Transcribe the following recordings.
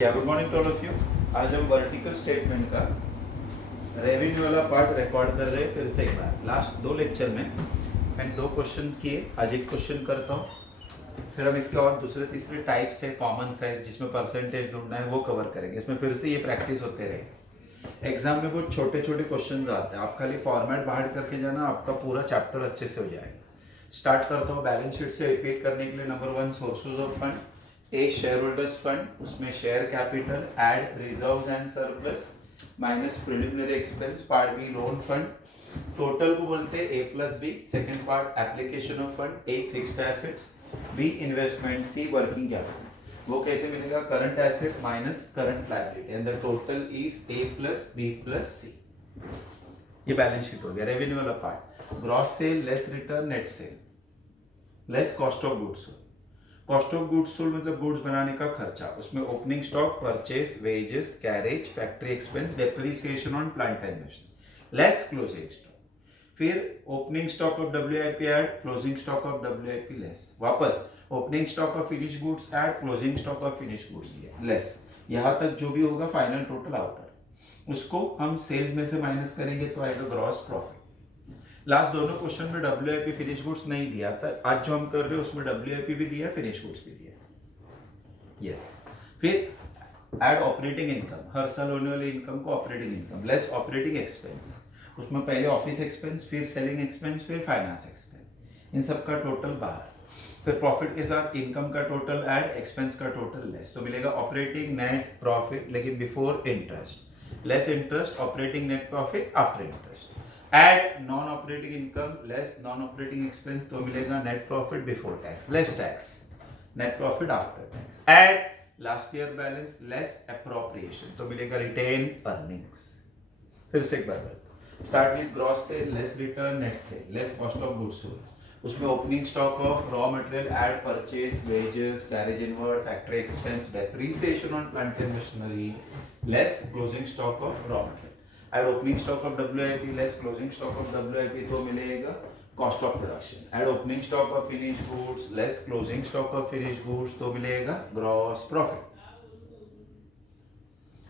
Good morning to all of you. आज हम vertical statement का रेवेन्यू वाला पार्ट रिकॉर्ड कर रहे हैं फिर से एक बार। लास्ट दो लेक्चर में मैंने दो क्वेश्चन किए, आज एक क्वेश्चन करता हूँ, फिर हम इसके और दूसरे तीसरे टाइप्स है कॉमन साइज जिसमें परसेंटेज ढूंढना है वो कवर करेंगे। इसमें फिर से ये प्रैक्टिस होते रहेगी। एग्जाम में बहुत छोटे छोटे क्वेश्चन आते हैं, आप खाली फॉर्मेट बाहर करके जाना, आपका पूरा चैप्टर अच्छे से हो जाएगा। स्टार्ट करता हूँ बैलेंस शीट से रिपीट करने के लिए। Number 1 sources of fund, A share holders fund, उसमें share capital, add reserves and surplus minus preliminary expense, part B loan fund, total को बोलते हैं A plus B. Second part application of fund, A fixed assets, B investment, C working capital. वो कैसे मिलेगा? Current asset minus current liability and the total is A plus B plus C. ये balance sheet हो गया revenue वाला part. Gross sale less return net sale less cost of goods sold. Cost of goods sold मतलब goods बनाने का खर्चा, उसमें opening stock, purchase, wages, carriage, factory expense, depreciation on plant and machinery less closing stock. फिर opening stock of WIP add, closing stock of WIP less, वापस opening stock of finish goods add, closing stock of finish goods less. यहां तक जो भी होगा final total outer, उसको हम sales में से माइनस करेंगे तो आएगा ग्रॉस प्रॉफिट। लास्ट दोनों क्वेश्चन में डब्ल्यूआईपी फिनिश गुड्स नहीं दिया था, आज जो हम कर रहे हैं उसमें डब्ल्यूआईपी भी दिया, फिनिश गुड्स भी दिया। यस। फिर ऐड ऑपरेटिंग इनकम, हर साल होने वाली इनकम को operating income less operating expense, उसमें पहले ऑफिस एक्सपेंस, फिर सेलिंग एक्सपेंस, फिर फाइनेंस एक्सपेंस, इन सब का टोटल बाहर। फिर प्रॉफिट के साथ इनकम का टोटल ऐड, एक्सपेंस का टोटल लेस, तो मिलेगा ऑपरेटिंग नेट प्रॉफिट लेकिन before interest, less interest operating net profit after interest. Add non operating income less non operating expense, तो मिलेगा net profit before tax less tax, net profit after tax. Add last year balance less appropriation, तो मिलेगा retained earnings. फिर से एक बार start with gross sale less return net sale less cost of goods sold, उसमें opening stock of raw material add, purchase, wages, carriage inward, factory expense, depreciation on plant and machinery less closing stock of raw material. Add opening stock of WIP less closing stock of WIP, तो मिलेगा cost of production. Add opening stock of finish goods less closing stock of finish goods, तो मिलेगा gross profit.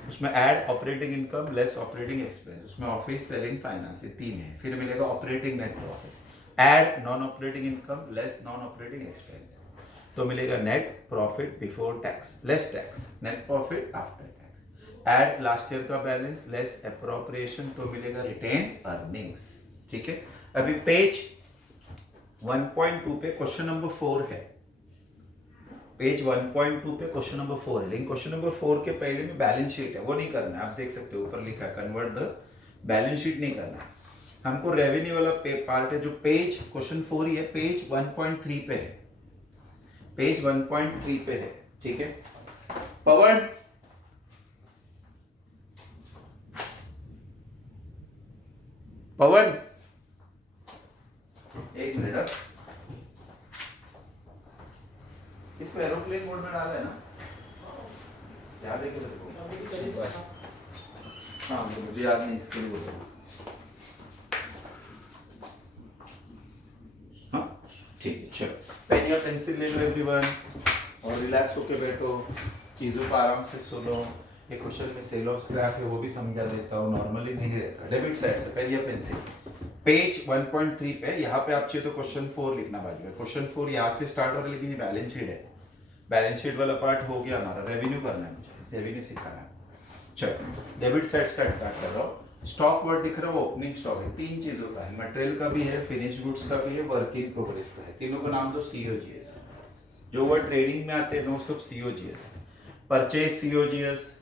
उसमें add operating income less operating expense, उसमें office selling finance, ये तीन है। फिर मिलेगा operating net profit. Add non operating income less non operating expense, तो मिलेगा net profit before tax less tax, net profit after tax. Add last year का balance less appropriation, तो मिलेगा रिटेन अर्निंग्स। ठीक है, अभी पेज 1.2 पे क्वेश्चन नंबर 4 है। पेज 1.2 पे क्वेश्चन नंबर 4 है, लेकिन क्वेश्चन नंबर 4 के पहले में बैलेंस शीट है, वो नहीं करना है। आप देख सकते हो ऊपर लिखा है कन्वर्ट द बैलेंस शीट, नहीं करना है हमको। रेवेन्यू वाला पार्ट है जो पेज क्वेश्चन 4 ही है, पेज 1.3 पे है, पेज 1.3 पे है। ठीक है पवन, पवन एक मिनट, इसको एरोप्लेन मोड में डाला है ना? क्या देखे तेरे को? हाँ तो मुझे याद नहीं, इसके लिए बोल। हाँ ठीक है, चलो पेन या पेंसिल ले लो एवरीवन और रिलैक्स होके बैठो, चीज़ों को आराम से सुनो। ये क्वेश्चन में सेल ऑफ स्क्रैप है वो भी समझा देता हूँ, नॉर्मली नहीं रहता। डेबिट साइड से पेन या पेंसिल, पेज 1.3 पे, यहाँ पे आप चाहिए तो क्वेश्चन 4 लिखना बाजू में। क्वेश्चन 4 यहाँ से स्टार्ट हो रहा है, लेकिन ये बैलेंस शीट है। बैलेंस शीट वाला पार्ट हो गया हमारा, रेवेन्यू करना है मुझे, रेवेन्यू सिखाना है। चलो डेबिट साइड स्टार्ट कर रहा हूँ। स्टॉक वर्ड दिख रहा है, वो ओपनिंग स्टॉक है, तीन चीजों का है, मटेरियल का भी है, फिनिश गुड्स का भी है, वर्क इन प्रोग्रेस का है। तीनों का नाम दो सीओजीएस। जो वर्ड ट्रेडिंग में आते हैं वो सब COGS. Purchase COGS,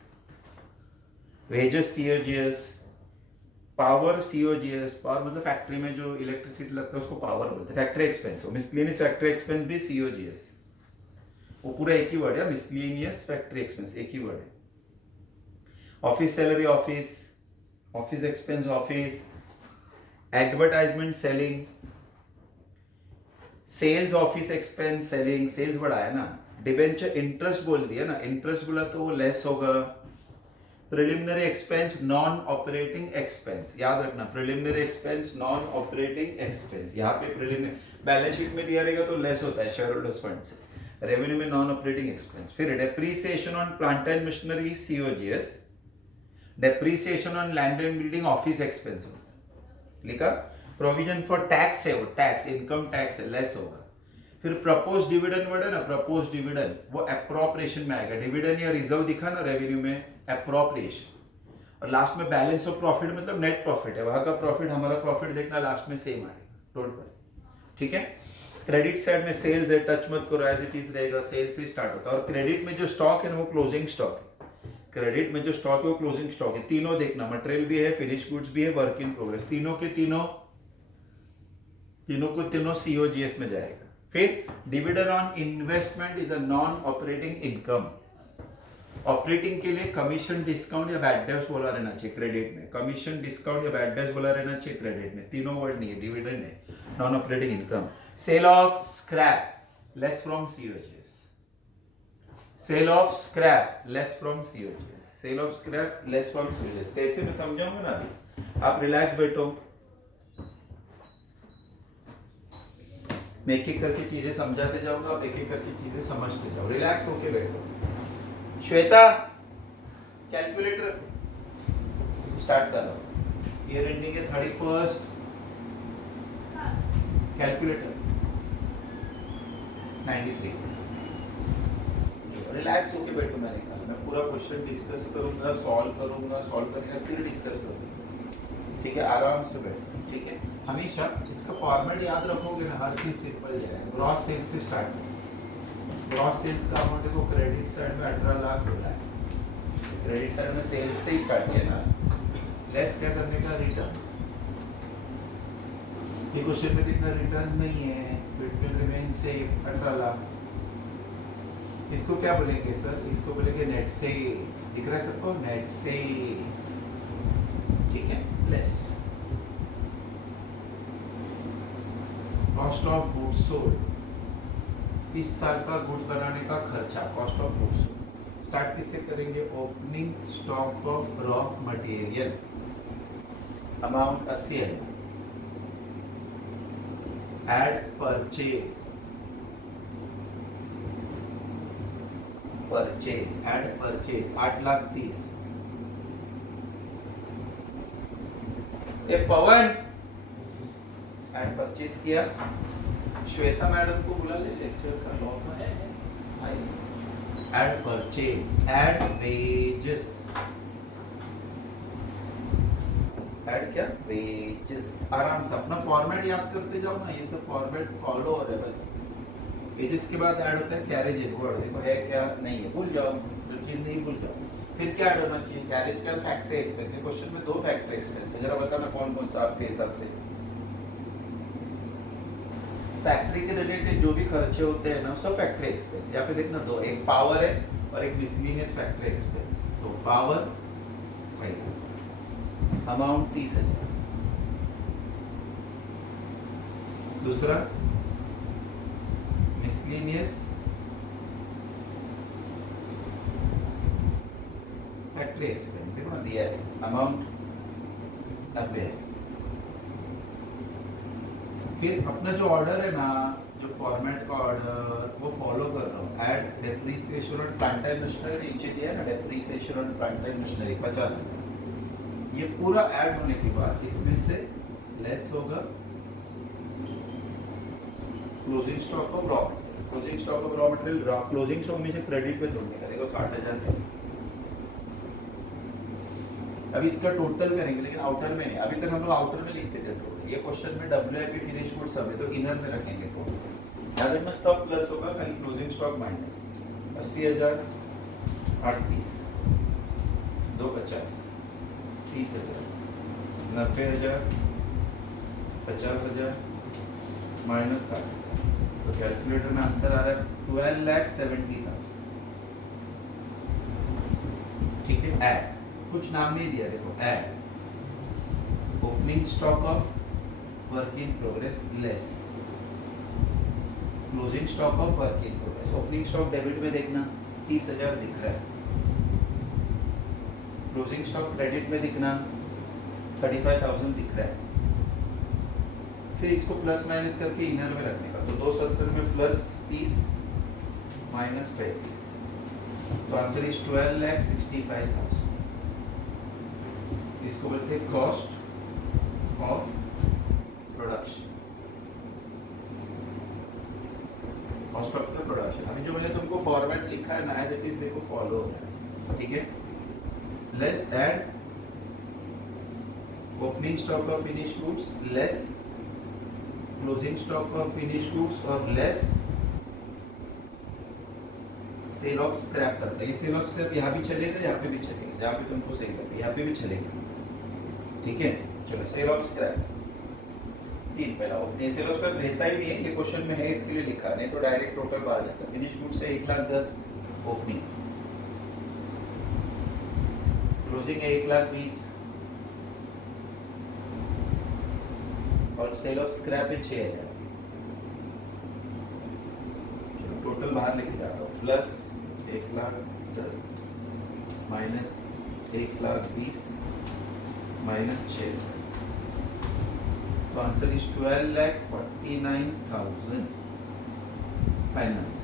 wages COGS, power COGS. Power मतलब फैक्ट्री में जो इलेक्ट्रिसिटी लगता है उसको पावर बोलते हैं। फैक्ट्री एक्सपेंस हो, मिसलेनियस फैक्ट्री एक्सपेंस भी सीओजीएस, वो पूरा एक ही वर्ड है, मिसलेनियस फैक्ट्री एक्सपेंस एक ही वर्ड है। Office salary office, office expense office, advertisement selling, sales office expense selling, sales बढ़ाया ना। डिबेंचर इंटरेस्ट बोल दिया ना, इंटरेस्ट बोला तो वो लेस होगा। Preliminary expense non operating expense, याद रखना preliminary expense non operating expense. यहाँ पे प्रिलिमिनरी बैलेंस शीट में दिया रहेगा तो लेस होता है शेयर होल्डर्स फंड से। रेवेन्यू में नॉन ऑपरेटिंग एक्सपेंस। फिर depreciation on plant and machinery COGS, depreciation on land and building office expense होता है। लिखा प्रोविजन फॉर टैक्स है, वो टैक्स इनकम टैक्स है, लेस होगा। फिर प्रपोज डिविडेंड वर्ड है ना, प्रपोज डिविडेंड वो अप्रोप्रिएशन में आएगा। डिविडेंड या रिजर्व दिखा ना रेवेन्यू में, अप्रोप्रिएशन। और लास्ट में बैलेंस ऑफ प्रॉफिट मतलब नेट प्रॉफिट है, वहां का प्रॉफिट हमारा प्रॉफिट देखना लास्ट में सेम आएगा, डोंट वरी। ठीक है। क्रेडिट साइड में सेल्स है, टच मत करो, एज इट इज रहेगा, सेल्स से स्टार्ट होता है। और क्रेडिट में जो स्टॉक है ना वो क्लोजिंग स्टॉक है। क्रेडिट में जो स्टॉक है वो क्लोजिंग स्टॉक है। तीनों देखना, मटेरियल भी है, फिनिश गुड्स भी है, वर्क इन प्रोग्रेस, तीनों के तीनों COGS में जाएगा। फिर dividend on investment is a non operating income. Operating के लिए कमीशन डिस्काउंट या बैड डेब्ट्स बोला रहना चाहिए क्रेडिट में, कमीशन डिस्काउंट या बैड डेब्ट्स बोला रहना चाहिए क्रेडिट में, तीनों वर्ड नहीं है, डिविडेंड है, non operating income. Sale of scrap less from COGS, sale of scrap less from COGS, sale of scrap less from COGS। कैसे मैं समझाऊंगा ना अभी, आप रिलैक्स बैठो, मैं एक एक करके चीजें समझाते जाऊंगा, आप एक एक करके चीजें समझते जाओ, रिलैक्स होके बैठो। श्वेता कैलकुलेटर स्टार्ट करो, ईयर एंडिंग है 31, कैलकुलेटर 93। रिलैक्स होके बैठो, मैंने कहा मैं पूरा क्वेश्चन डिस्कस करूंगा, सॉल्व करके फिर डिस्कस करूंगा। ठीक है, आराम से बैठो। ठीक है, हमेशा इसका फॉर्मेट याद रखोगे ना, हर चीज सिंपल जाएगा। ग्रॉस सेल्स से स्टार्ट करें। ग्रॉस सेल्स का अमाउंट देखो, क्रेडिट साइड में 18 लाख हो रहा है, क्रेडिट साइड में सेल्स से ही स्टार्ट किया ना, लेस क्या करने का, रिटर्न। ये क्वेश्चन में कितना रिटर्न नहीं है, it will remain same 18 lakh. इसको क्या बोलेंगे सर, इसको बोलेंगे नेट सेल्स। दिख रहा है सबको, नेट सेल्स। ठीक है, less cost of goods sold, इस साल का गुड्स बनाने का खर्चा, cost of goods sold. Start किससे करेंगे, opening stock of raw material, amount 80,000। Add purchase, add purchase 8,30,000। ये पवन एड परचेज किया, श्वेता मैडम को बुला ले, लेक्चर का लॉक में है। Add purchase, add wages, add क्या, वेजेस। आराम से अपना फॉर्मेट याद करते जाओ ना, ये सब फॉर्मेट फॉलो हो रहा है बस। वेजेस के बाद ऐड होता है कैरेज इनवर्ड, देखो है क्या नहीं है, भूल जाओ, जो चीज नहीं भूल जाओ। फिर क्या ऐड होना चाहिए, कैरेज का फैक्ट्री एक्सपेंस। क्वेश्चन में 2 फैक्ट्री एक्सपेंस है, जरा बताना कौन कौन सा आपके हिसाब से। फैक्ट्री के रिलेटेड जो भी खर्चे होते हैं ना, सब फैक्ट्री एक्सपेंस। यहाँ पे देखना 2, एक पावर है और एक मिसलेनियस फैक्ट्री एक्सपेंस। तो पावर पहला अमाउंट 30,000, दूसरा मिसलेनियस फैक्ट्री एक्सपेंस, देखो ना दिया है, अमाउंट 90। फिर अपना जो ऑर्डर है ना, जो फॉर्मेट का ऑर्डर वो फॉलो कर रहा हूँ। Add depreciation on plant and machinery, नीचे दिया है ना, depreciation on plant and machinery 50,000। ये पूरा ऐड होने के बाद इसमें से लेस होगा closing stock of raw material, closing stock of raw material, closing stock में से क्रेडिट पे जोड़ने का, देखो 60,000 है। अभी इसका टोटल करेंगे, लेकिन आउटर में नहीं, अभी तक हम लोग आउटर में लिखते थे टोटल। ये क्वेश्चन में WIP फिनिश गुड सब है, तो इनर में रखेंगे टोटल। याद रखना स्टॉक प्लस होगा, खाली क्लोजिंग स्टॉक माइनस। 80,000 830, 250, 30,000, 90,000, 50,000 माइनस 60,000। तो कैलकुलेटर में आंसर आ रहा है 12,70,000। ठीक है, ऐड कुछ नाम नहीं दिया, देखो add opening stock of work in progress less closing stock of work in progress. Opening stock debit में देखना 30,000 दिख रहा है, क्लोजिंग स्टॉक क्रेडिट में दिखना 35,000 दिख रहा है। फिर इसको प्लस माइनस करके इनर में रखने का, तो 270 में प्लस 30 माइनस 35, तो आंसर इज 12,65,000। इसको बोलते हैं cost of production, cost of the production. अभी जो मैंने तुमको फॉर्मेट लिखा है ना एज इट इज देखो फॉलो हो रहा है, ठीक है। Less add opening stock of finished goods less closing stock of finished goods और लेस सेल ऑफ स्क्रैप करता है। ये सेल ऑफ स्क्रैप यहाँ भी चलेगा, यहाँ पे भी चलेगा, जहाँ पे तुमको सही लगता है यहाँ पे भी चलेगा, ठीक है। चलो सेल ऑफ स्क्रैप 3 पहला ओपनिंग, सेल ऑफ स्क्रैप रहता ही नहीं है, ये क्वेश्चन में है इसके लिए लिखा, नहीं तो डायरेक्ट टोटल बाहर जाता है। फिनिश गुड से 1,10,000 ओपनिंग, क्लोजिंग है 1,20,000 और सेल ऑफ स्क्रैप है 6,000। चलो टोटल बाहर लेके जा रहा हूँ, प्लस 1,10,000 माइनस 1,20,000 माइनस 6,000, तो आंसर इज 12,49,000 फाइनेंस।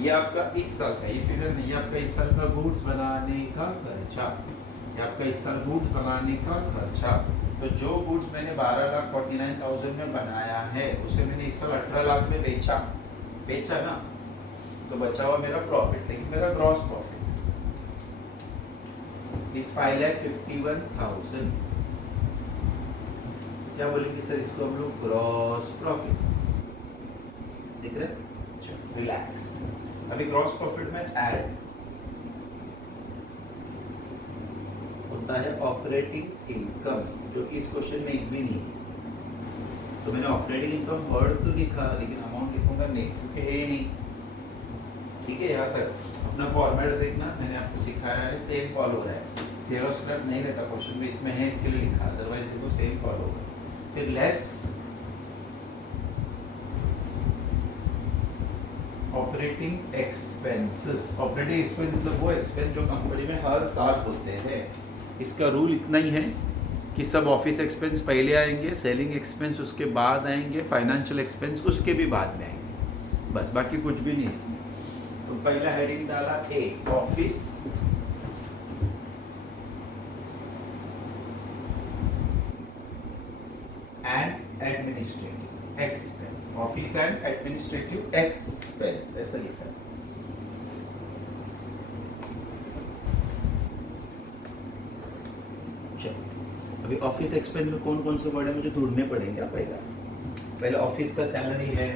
ये आपका इस साल का, ये फिगर नहीं, ये आपका इस साल का गुड्स बनाने का खर्चा, ये आपका इस साल गुड्स बनाने का खर्चा। तो जो गुड्स मैंने 12,49,000 में बनाया है उसे मैंने इस साल 18 लाख में बेचा ना, तो बचा हुआ मेरा प्रॉफिट, लेकिन मेरा ग्रॉस प्रॉफिट इस 5,51,000। क्या बोलेंगे सर इसको हम लोग, ग्रॉस प्रॉफिट, दिख रहे? रिलैक्स। अभी ग्रॉस प्रॉफिट में ऐड होता है ऑपरेटिंग इनकम्स, जो कि इस क्वेश्चन में एक भी नहीं है। तो मैंने ऑपरेटिंग इनकम वर्ड तो लिखा, लेकिन अमाउंट लिखूंगा नहीं, क्योंकि है ही नहीं, ठीक है। यहाँ तक अपना फॉर्मेट देखना, मैंने आपको सिखाया है, सेम फॉलो हो रहा है। सेल ऑफ स्क्रैप नहीं रहता क्वेश्चन में, इसमें है इसके लिए लिखा, अदरवाइज देखो सेम फॉलो होगा। फिर less operating expenses, operating expense मतलब वो एक्सपेंस जो कंपनी में हर साल होते हैं। इसका रूल इतना ही है कि सब ऑफिस एक्सपेंस पहले आएंगे, सेलिंग एक्सपेंस उसके बाद आएंगे, फाइनेंशियल एक्सपेंस उसके भी बाद में आएंगे, बस बाकी कुछ भी नहीं इसमें। तो पहला हेडिंग डाला A, office and administrative expense, office and administrative expense ऐसा लिखा है। चलो अभी ऑफिस एक्सपेंस में कौन कौन से वर्ड है मुझे ढूंढने पड़ेंगे। पहले ऑफिस का सैलरी है,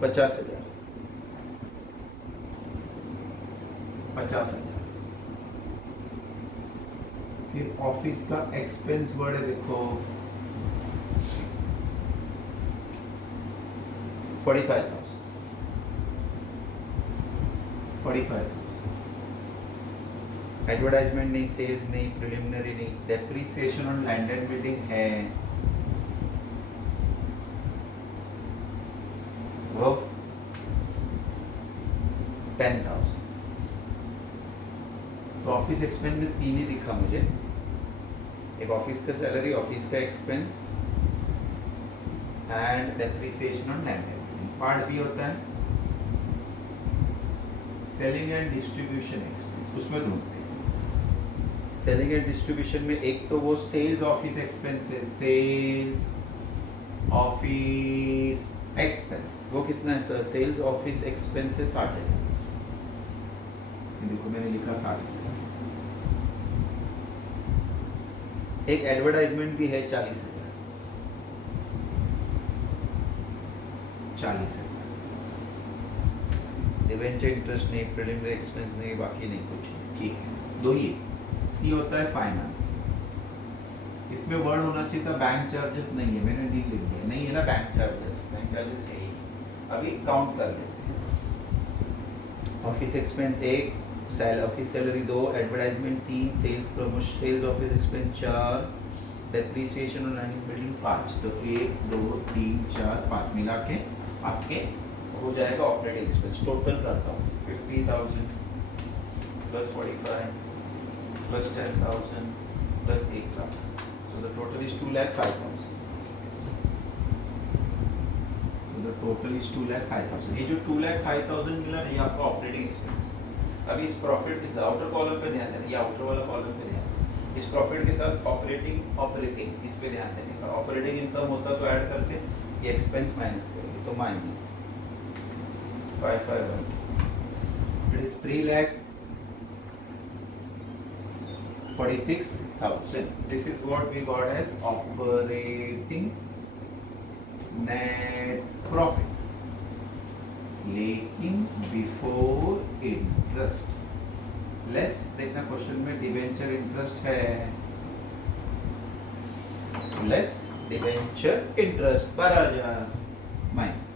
$50,000। फिर ऑफिस का एक्सपेंस वर्ड है, देखो 45,000। एडवर्टाइजमेंट नहीं, सेल्स नहीं, प्रिलिमिनरी नहीं, depreciation on land and building है वो 10,000। तो ऑफिस एक्सपेंस में 3 ही दिखा मुझे, एक ऑफिस का सैलरी, ऑफिस का expense and depreciation on land. Part B होता है सेलिंग एंड डिस्ट्रीब्यूशन एक्सपेंस, उसमें ढूंढते हैं। सेलिंग एंड डिस्ट्रीब्यूशन में एक तो वो sales office expenses, sales office expense, वो कितना है सर, सेल्स ऑफिस एक्सपेंसेस 60,000। देखो मैंने लिखा 60,000। एक एडवर्टाइजमेंट भी है 40,000। डिवेंचर इंटरेस्ट नहीं, प्रिलिमिनरी एक्सपेंस नहीं, बाकी नहीं कुछ, ठीक है। दो ही सी होता है फाइनेंस, इसमें वर्ड होना चाहिए था बैंक चार्जेस, नहीं है, मैंने नहीं लिख दिया, नहीं है ना बैंक चार्जेस है ही। अभी काउंट कर लेते हैं। Office expense 1, office salary 2, advertisement 3, sales promotion, sales office expense 4, depreciation on land building 5। तो 1 2 3 4 5 मिला के आपके हो जाएगा ऑपरेटिंग एक्सपेंस। टोटल करता हूँ 50,000 plus 45 plus 10,000 plus 1 lakh. So the total is 2,05,000. So the total is 2,05,000. ये जो 2,05,000 मिला ना ये आपका ऑपरेटिंग एक्सपेंस है. अभी इस प्रॉफिट इस आउटर कॉलम पे ध्यान देना, ये आउटर वाला कॉलम पे ध्यान देना. इस प्रॉफिट के साथ ऑपरेटिंग इस पे ध्यान देने का. ऑपरेटिंग इनकम होता तो ऐड करके ये एक्सपेंस माइनस करेंगे तो minus 551. It is 3,46,000. This is what we got as operating net profit. लेकिन before interest. Less देखना क्वेश्चन में डिवेंचर इंटरेस्ट है. Less डिवेंचर इंटरेस्ट पर आ जा minus.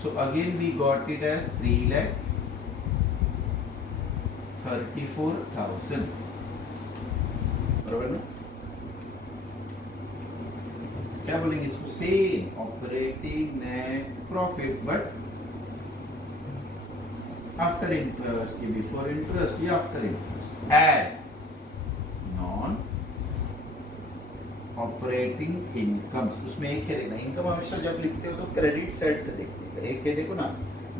So again we got it as 3,34,000. बराबर ना? क्या बोलेंगे इसको? Same operating net profit but after interest, ये बिफोर इंटरेस्ट, ये after interest. Add non operating incomes. उसमें एक है देखना, इनकम हमेशा जब लिखते हो तो क्रेडिट साइड से देखने का. एक है देखो ना,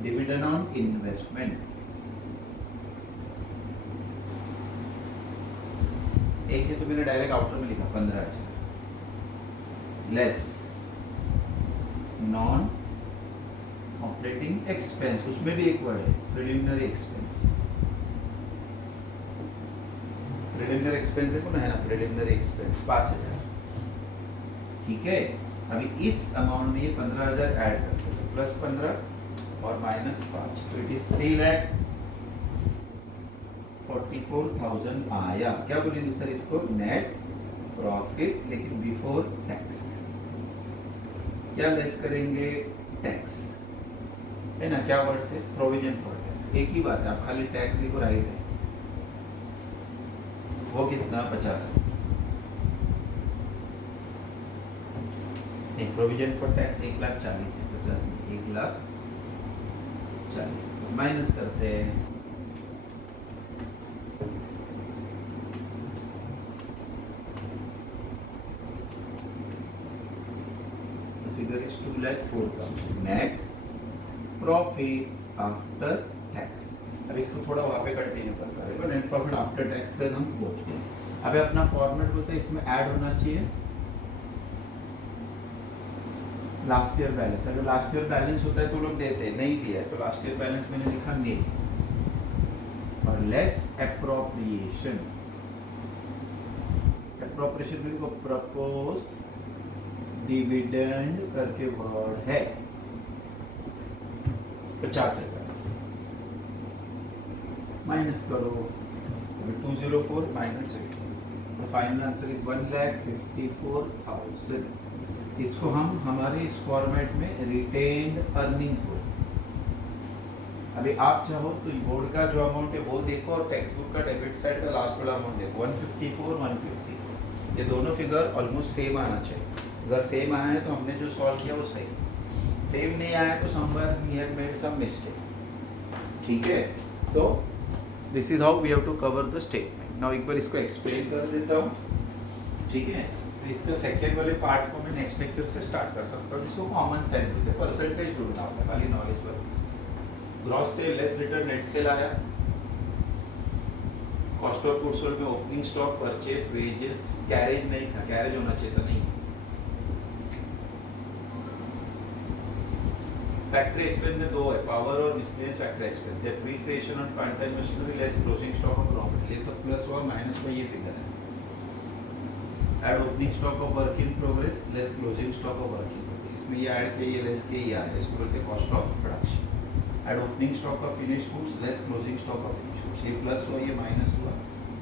डिविडेंड ऑन इन्वेस्टमेंट. एक है तो मैंने डायरेक्ट आउटर में लिखा 15,000 लेस नॉन ऑपरेटिंग एक्सपेंस. उसमें भी एक वर्ड है प्रिलिमिनरी एक्सपेंस. प्रिलिमिनरी एक्सपेंस देखो ना, है ना प्रिलिमिनरी एक्सपेंस 5,000. ठीक है. अभी इस अमाउंट में ये 15,000 ऐड करते हैं, प्लस 15 और माइनस 5, तो इट इज 3,44,000 आया. क्या बोलेंगे सर इसको? नेट प्रॉफिट लेकिन बिफोर टैक्स. क्या लेस करेंगे? टैक्स, है ना. क्या वर्ड से? Provision for tax. एक ही बात है, आप खाली टैक्स लिखो, राइट है. वो कितना? 50. एक प्रोविजन फॉर टैक्स 1,40,000 से 50 नहीं, 1,40,000 माइनस करते हैं. Figure is 2,04,000 net profit after tax. अब इसको थोड़ा वहां पे कंटिन्यू करता है. नेट प्रॉफिट आफ्टर टैक्स तक हम पहुंच गए. अब अपना फॉर्मेट होता है, इसमें ऐड होना चाहिए लास्ट ईयर बैलेंस. अगर लास्ट ईयर बैलेंस होता है तो लोग देते हैं, नहीं दिया है तो लास्ट ईयर बैलेंस मैंने लिखा नील. और लेस एप्रोप्रिएशन. एप्रोप्रिएशन को प्रपोज डिविडेंड करके वर्ड है 50,000 माइनस करो. 204 माइनस 50. Final answer is 1,54,000. इसको हम हमारे इस फॉर्मेट में रिटेन्ड अर्निंग्स बोलते हैं. अभी आप चाहो तो बोर्ड का जो अमाउंट है वो देखो और टेक्स्ट बुक का डेबिट साइड का लास्ट वाला अमाउंट देखो. 154 ये दोनों फिगर ऑलमोस्ट सेम आना चाहिए. अगर सेम आया है तो हमने जो सॉल्व किया वो सही. सेम नहीं आया तो somewhere we have made some mistake. ठीक है. तो this is how we have to cover the statement. Now एक बार इसको एक्सप्लेन कर देता हूँ. ठीक है. तो इसका सेकेंड वाले पार्ट को मैं नेक्स्ट लेक्चर से स्टार्ट कर सकता हूँ. इसको कॉमन सेंस बोलते हैं. परसेंटेज ढूंढना होता है खाली नॉलेज पर. Gross sale less return net sale आया. कॉस्ट ऑफ गुड्स सोल्ड में opening stock, purchase, wages, carriage नहीं था. कैरेज होना चाहिए था, नहीं. फैक्ट्री एक्सपेंस में दो है, पावर और miscellaneous factory expense. Depreciation on plant and machinery less closing stock of raw material. ये सब प्लस हुआ, माइनस में ये फिगर है. Add opening stock of work in progress less closing stock of work in progress. इसमें ये add किया, ये लेस किया, ये आया. इसको बोलते हैं cost of production. Add opening stock of finished goods less closing stock of finished goods. ये प्लस हुआ, ये माइनस हुआ.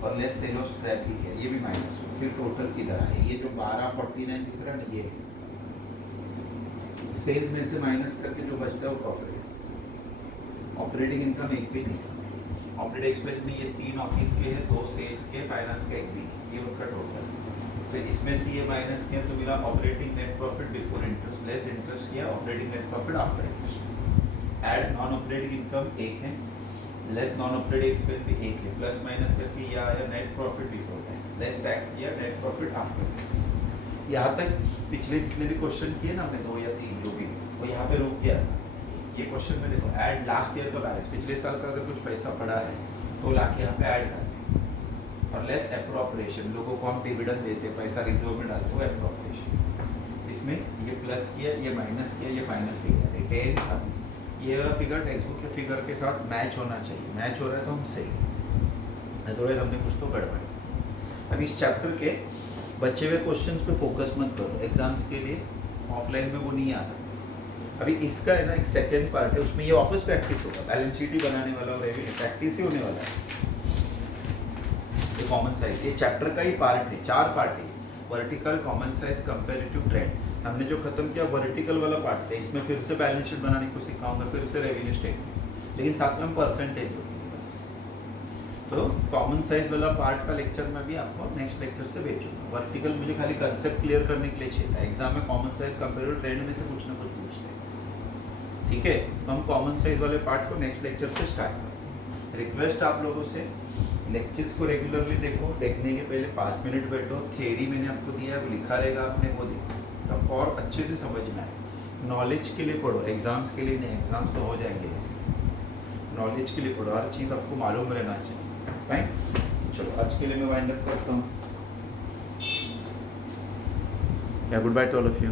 और लेस सेल ऑफ स्क्रैप भी किया, ये भी माइनस हुआ. फिर टोटल इधर आया. ये जो 1249 दिख रहा है ना, ये सेल्स में से माइनस करके जो बचता है वो प्रॉफिट है. ऑपरेटिंग इनकम एक भी नहीं. ऑपरेटिंग एक्सपेंस में ये 3 ऑफिस के हैं, 2 सेल्स के, फाइनेंस का एक भी नहीं. ये उनका टोटल. फिर इसमें से ये माइनस किया तो मिला operating net profit before interest. Less interest किया, operating net profit after interest. Add non operating income एक है, लेस नॉन ऑपरेटिंग एक्सपेंस भी एक है, प्लस माइनस करके ये आया net profit before tax, less tax किया नेट प्रॉफिट आफ्टर टैक्स। यहाँ तक पिछले जितने भी क्वेश्चन किए ना हमने 2 या 3 जो भी, वो यहाँ पे रुक गया था। ये क्वेश्चन में देखो ऐड लास्ट ईयर का बैलेंस, पिछले साल का अगर कुछ पैसा पड़ा है तो लाके यहाँ पे ऐड कर, और लेस एप्रोप्रिएशन, लोगों को हम डिविडेंड देते पैसा रिजर्व में डालते, वो एप्रोप्रिएशन। इसमें ये प्लस किया, ये माइनस किया, ये फाइनल फिगर रिटेन था। ये वाला फिगर टेक्स्ट बुक के फिगर के साथ मैच होना चाहिए, मैच हो रहा है तो हम सही, अदरवाइज हमने कुछ तो गड़बड़। अब इस चैप्टर के बचे हुए क्वेश्चंस पे फोकस मत करो, एग्जाम्स के लिए ऑफलाइन में वो नहीं आ सकते। अभी इसका है ना एक सेकेंड पार्ट है, उसमें ये वापस प्रैक्टिस होगा, बैलेंस शीट ही बनाने वाला और प्रैक्टिस ही होने वाला है। ये कॉमन साइज, ये चैप्टर का ही पार्ट है, 4 पार्ट है, vertical, common size, comparative trend. हमने जो खत्म किया वर्टिकल वाला पार्ट है, इसमें फिर से बैलेंस शीट बनाने को सिखाऊंगा, फिर से रेवेन्यू स्टेटमेंट, लेकिन साथ में हम परसेंटेज जोड़ेंगे बस। तो कॉमन साइज वाला पार्ट का लेक्चर मैं भी आपको नेक्स्ट लेक्चर से भेजूंगा। वर्टिकल मुझे खाली कंसेप्ट क्लियर करने के लिए चाहिए था, एग्जाम में कॉमन साइज कंपैरेटिव ट्रेंड में से कुछ ना कुछ पूछते हैं, ठीक है। तो हम कॉमन साइज वाले पार्ट को नेक्स्ट लेक्चर से स्टार्ट करें। रिक्वेस्ट आप लोगों से, लेक्चर्स को रेगुलरली देखो, देखने के पहले 5 मिनट बैठो, थ्योरी मैंने आपको दिया है वो लिखा रहेगा, आपने वो देखो, तब और अच्छे से समझ में आए। नॉलेज के लिए पढ़ो, एग्जाम्स के लिए नहीं, एग्जाम्स तो हो जाएंगे इसके, नॉलेज के लिए पढ़ो, हर चीज़ आपको मालूम रहना चाहिए। फाइन, चलो आज के लिए मैं वाइंड अप करता हूँ। Good by two all of you.